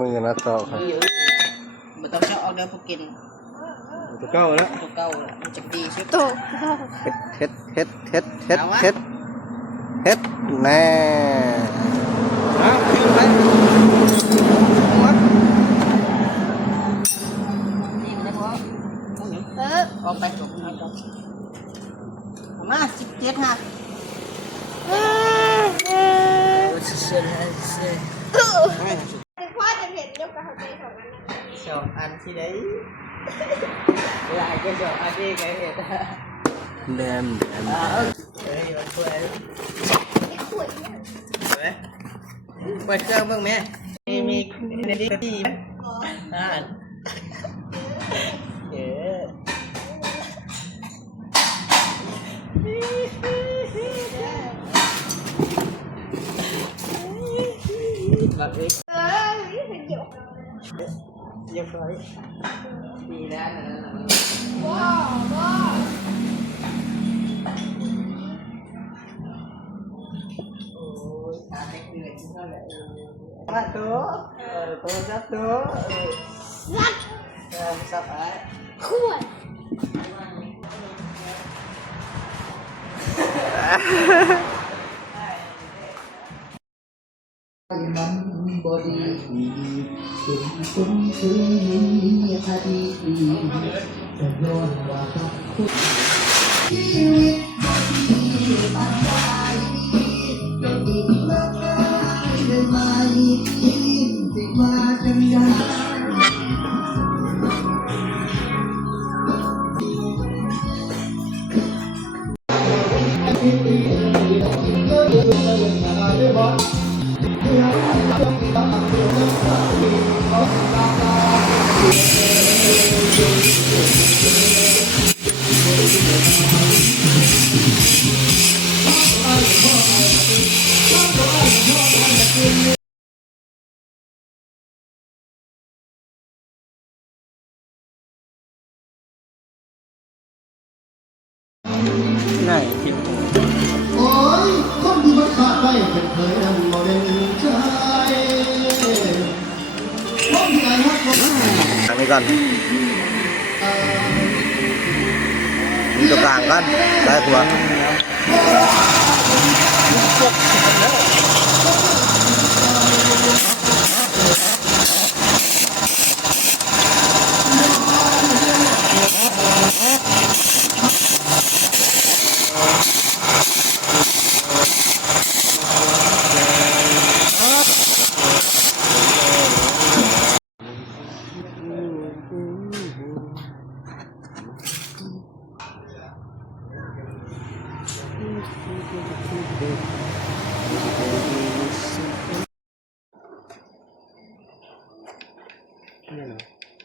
มือนะต่อครับมันต้องเจาะเอาเนื้อพวกกินตัวเก้าแล้วตัวเก่ามันจะดีชิบเฮ็ดแน่นี่มันได้พอออกไปจบมา17ฮะพ่อจะเห็นยกกระหัตถ์สองอันที่ไหนหลายก็สองอันที่ไงเห็นแดมเฮ้ยมันช่วยไปเครื่องบ้างไหมมีในดีที่อ่าเยอะแบบนี้เยอะเลยดีแล้วว้าวโอ้ยตาเด็กเหนื่อยจริงๆเลยมาตัวตัวจับตัวจับไอ้ขวดมันบอดีเป็นคนคืนนี้คดีจะโดนว่ากับคุณชีวิตบอดีปัจจัยจะติดเลิกได้ไหมติดมาจังยังไหนคิวโอ้ยคนที่มันขาดไปเป็นเคยนำมาเป็นใจคนที่ไหนฮักคนทางนี้ก่อนมีตัวกลางกันได้ตัว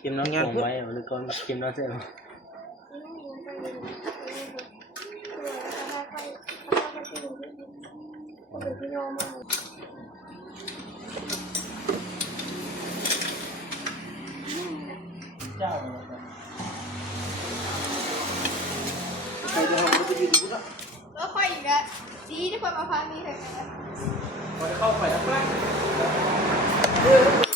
เกมน้องงานไว้หรือก่อนเกมน้องเสร็จเจ้าใครจะทำก็จะยืนดูนะแล้วค่อยอีกแล้วจีที่คนมาพามีใครกันเข้าไปแล้ว